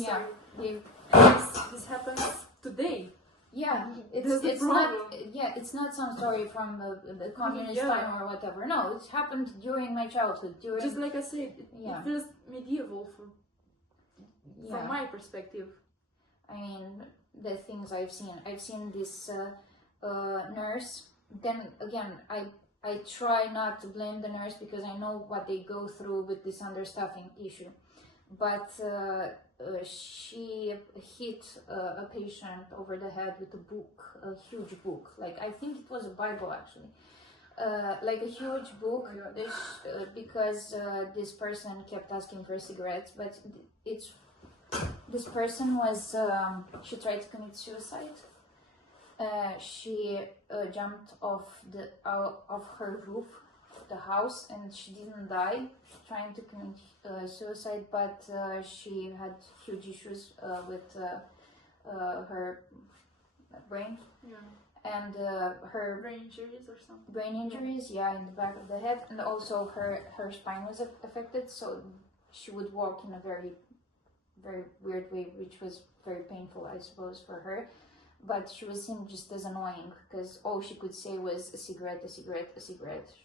Yeah, sorry. This happens today. yeah. That's the It's not. problem. Yeah, it's not some story from the communist Yeah. time or whatever. No, it happened during my childhood. During Just like I said, Yeah. it feels medieval from yeah. my perspective. I mean, the things I've seen this nurse. Then again, I try not to blame the nurse because I know what they go through with this understaffing issue. But she hit a patient over the head with a book, a huge book. Like, I think it was a Bible actually. Like a huge book, Oh my God. because this person kept asking for cigarettes. But it's this person was she tried to commit suicide. She jumped off of her roof of the house, and she didn't die trying to commit suicide, but she had huge issues with her brain Yeah. and her Brain injuries or something. brain injuries, yeah, in the back of the head, and also her spine was affected, so she would walk in a very weird way, which was very painful, I suppose, for her. But she was seen just as annoying because all she could say was a cigarette,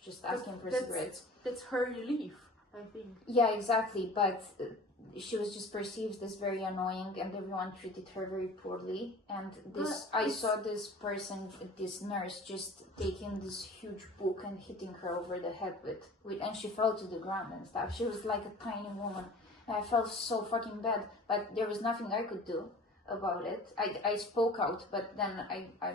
just asking for cigarettes. That's her relief, I think. Yeah, exactly. But she was just perceived as very annoying, and everyone treated her very poorly. And I saw this person, this nurse, just taking this huge book and hitting her over the head with, and she fell to the ground and stuff. She was like a tiny woman. And I felt so fucking bad, but there was nothing I could do about it. I spoke out, but then I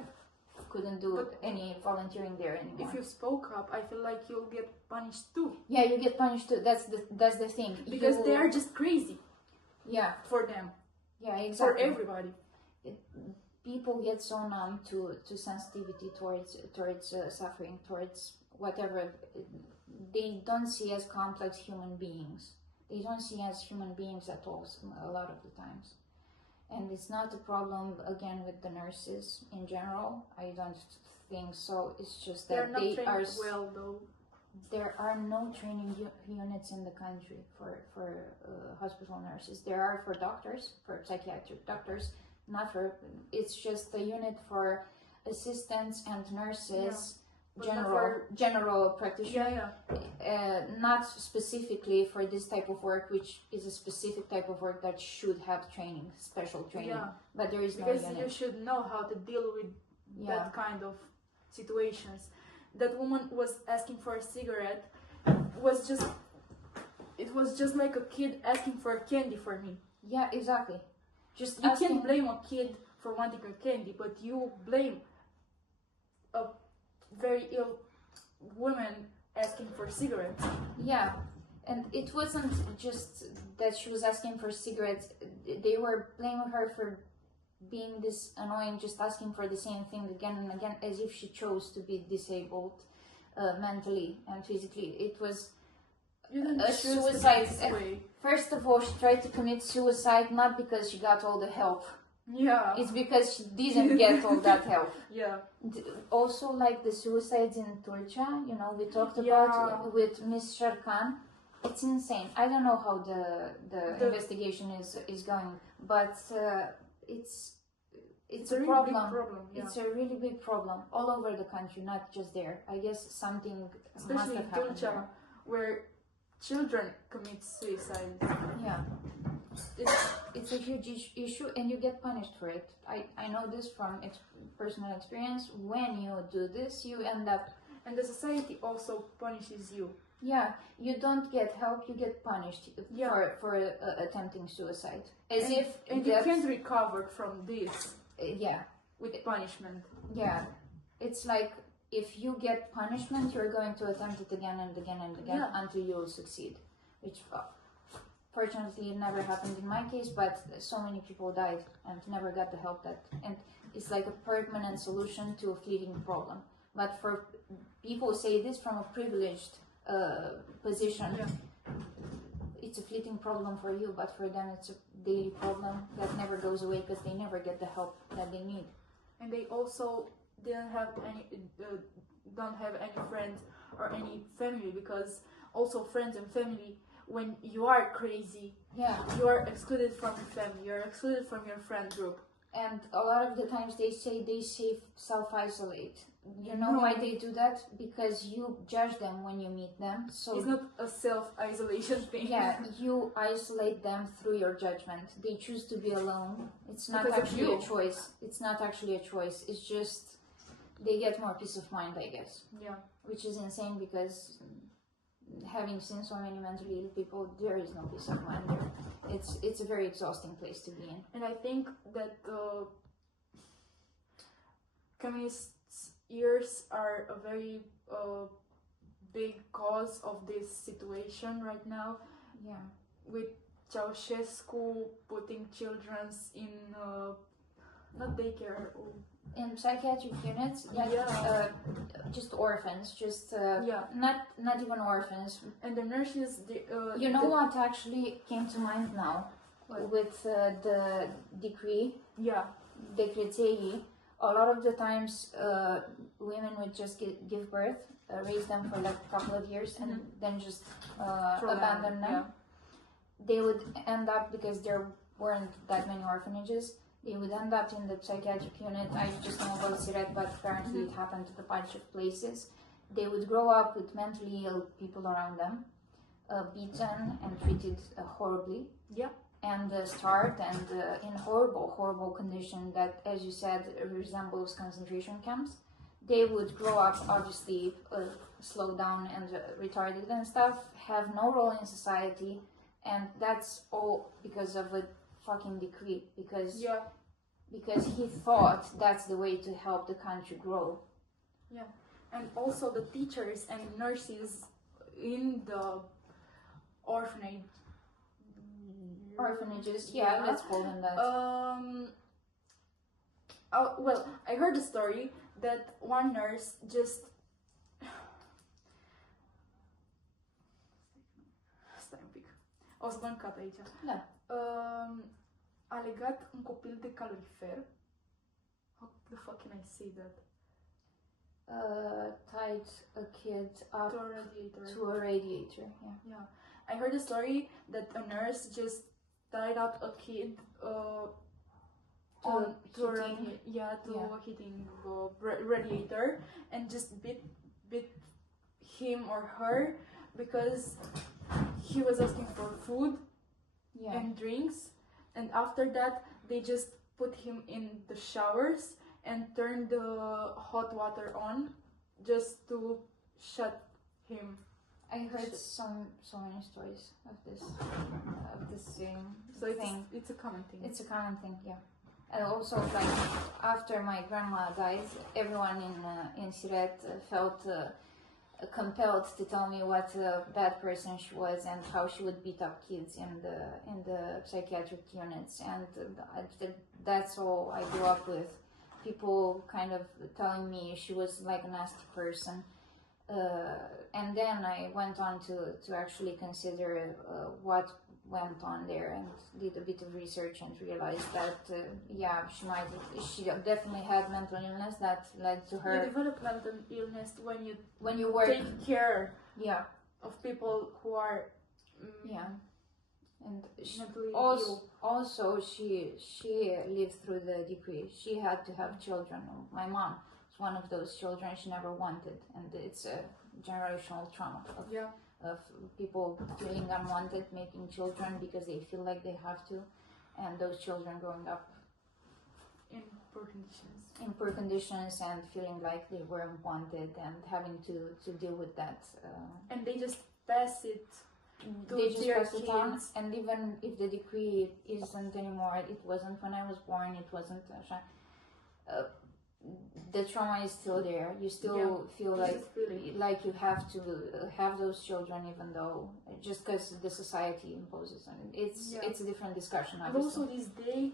couldn't do any volunteering there anymore. If you spoke up, I feel like you'll get punished too. Yeah, you get punished too. That's the thing. Because they are just crazy. Yeah. For them. Yeah, exactly. For everybody. People get so numb to sensitivity towards suffering, towards whatever. They don't see as complex human beings. They don't see as human beings at all a lot of the times. And it's not a problem, again, with the nurses in general. I don't think so. It's just that they are well, though. There are no training units in the country for hospital nurses. There are for doctors, for psychiatric doctors, not for. It's just a unit for assistants and nurses. Yeah. General practitioner, not specifically for this type of work, which is a specific type of work that should have training, special training. Yeah. But there is no unit. Because you should know how to deal with that kind of situations. That woman was asking for a cigarette. It was just like a kid asking for a candy for me. Yeah, exactly. Just you can't blame a kid for wanting a candy, but you blame a very ill woman asking for cigarettes. Yeah, and it wasn't just that she was asking for cigarettes. They were blaming her for being this annoying, just asking for the same thing again and again, as if she chose to be disabled mentally and physically. It was a suicide. First of all, she tried to commit suicide not because she got all the help. Yeah. It's because she didn't get all that help. Yeah. Also, like the suicides in Turkey, we talked about with Miss Sharkan. It's insane. I don't know how the investigation is going, but it's a really problem. Big problem. Yeah. It's a really big problem all over the country, not just there. I guess something especially must have happened in Turkey, there. Where children commit suicide. Yeah. It's a huge issue, and you get punished for it. I know this from personal experience. When you do this, you end up... And the society also punishes you. Yeah, you don't get help, you get punished for attempting suicide. And you can't recover from this. With punishment. Yeah, it's like if you get punishment, you're going to attempt it again and again and again until you succeed. Which... fortunately, it never happened in my case, but so many people died and never got the help and it's like a permanent solution to a fleeting problem. But for people who say this from a privileged position, it's a fleeting problem for you, but for them it's a daily problem that never goes away because they never get the help that they need. And they also don't have any friends or any family, because also friends and family when you are crazy, you are excluded from your family, you are excluded from your friend group. And a lot of the times they say self-isolate. You know why they do that? Because you judge them when you meet them. So it's not a self-isolation thing. Yeah, you isolate them through your judgment. They choose to be alone. It's not actually a choice. It's not actually a choice. It's just they get more peace of mind, I guess. Yeah. Which is insane because having seen so many mentally ill people, there is no peace of mind there. It's a very exhausting place to be in. And I think that communist years are a very big cause of this situation right now. Yeah. With Ceausescu putting children in not daycare. In psychiatric units, like just orphans, not even orphans. And the nurses, you know what actually came to mind now with the decree? Yeah, Decretei. A lot of the times, women would just give birth, raise them for like a couple of years, and then just abandon them. Yeah. They would end up, because there weren't that many orphanages, they would end up in the psychiatric unit. I just know about Siret, but apparently it happened at a bunch of places. They would grow up with mentally ill people around them, beaten and treated horribly. Yeah. And starved and in horrible condition that, as you said, resembles concentration camps. They would grow up, obviously, slowed down and retarded and stuff, have no role in society, and that's all because of a fucking decree, because he thought that's the way to help the country grow. Yeah, and also the teachers and nurses in the orphanages, let's call them that. Well, I heard a story that one nurse just o să dăm cat aici. Da. A legat un copil de calorifer. How the fuck can I say that? Tied a kid up to a radiator. Yeah. I heard a story that a nurse just tied up a kid to a heating radiator and just bit him or her because he was asking for food and drinks, and after that they just put him in the showers and turned the hot water on just to shut him. I heard so many stories of this thing. So it's a common thing. It's a common thing, yeah. And also, like, after my grandma died, everyone in Siret felt compelled to tell me what a bad person she was and how she would beat up kids in the psychiatric units. And that's all I grew up with. People kind of telling me she was like a nasty person. And then I went on to actually consider what went on there and did a bit of research and realized that she definitely had mental illness that led to her. You develop mental illness when you work, take care of people who are and also she lived through the decree. She had to have children. My mom was one of those children she never wanted, and it's a generational trauma of people feeling unwanted, making children because they feel like they have to, and those children growing up in poor conditions and feeling like they weren't wanted and having to deal with that. And they just pass it to they just their pass kids. it on, and even if the decree isn't anymore, it wasn't when I was born, it wasn't the trauma is still there. You still feel like you have to have those children, even though just because the society imposes on it. It's a different discussion, obviously. And also this day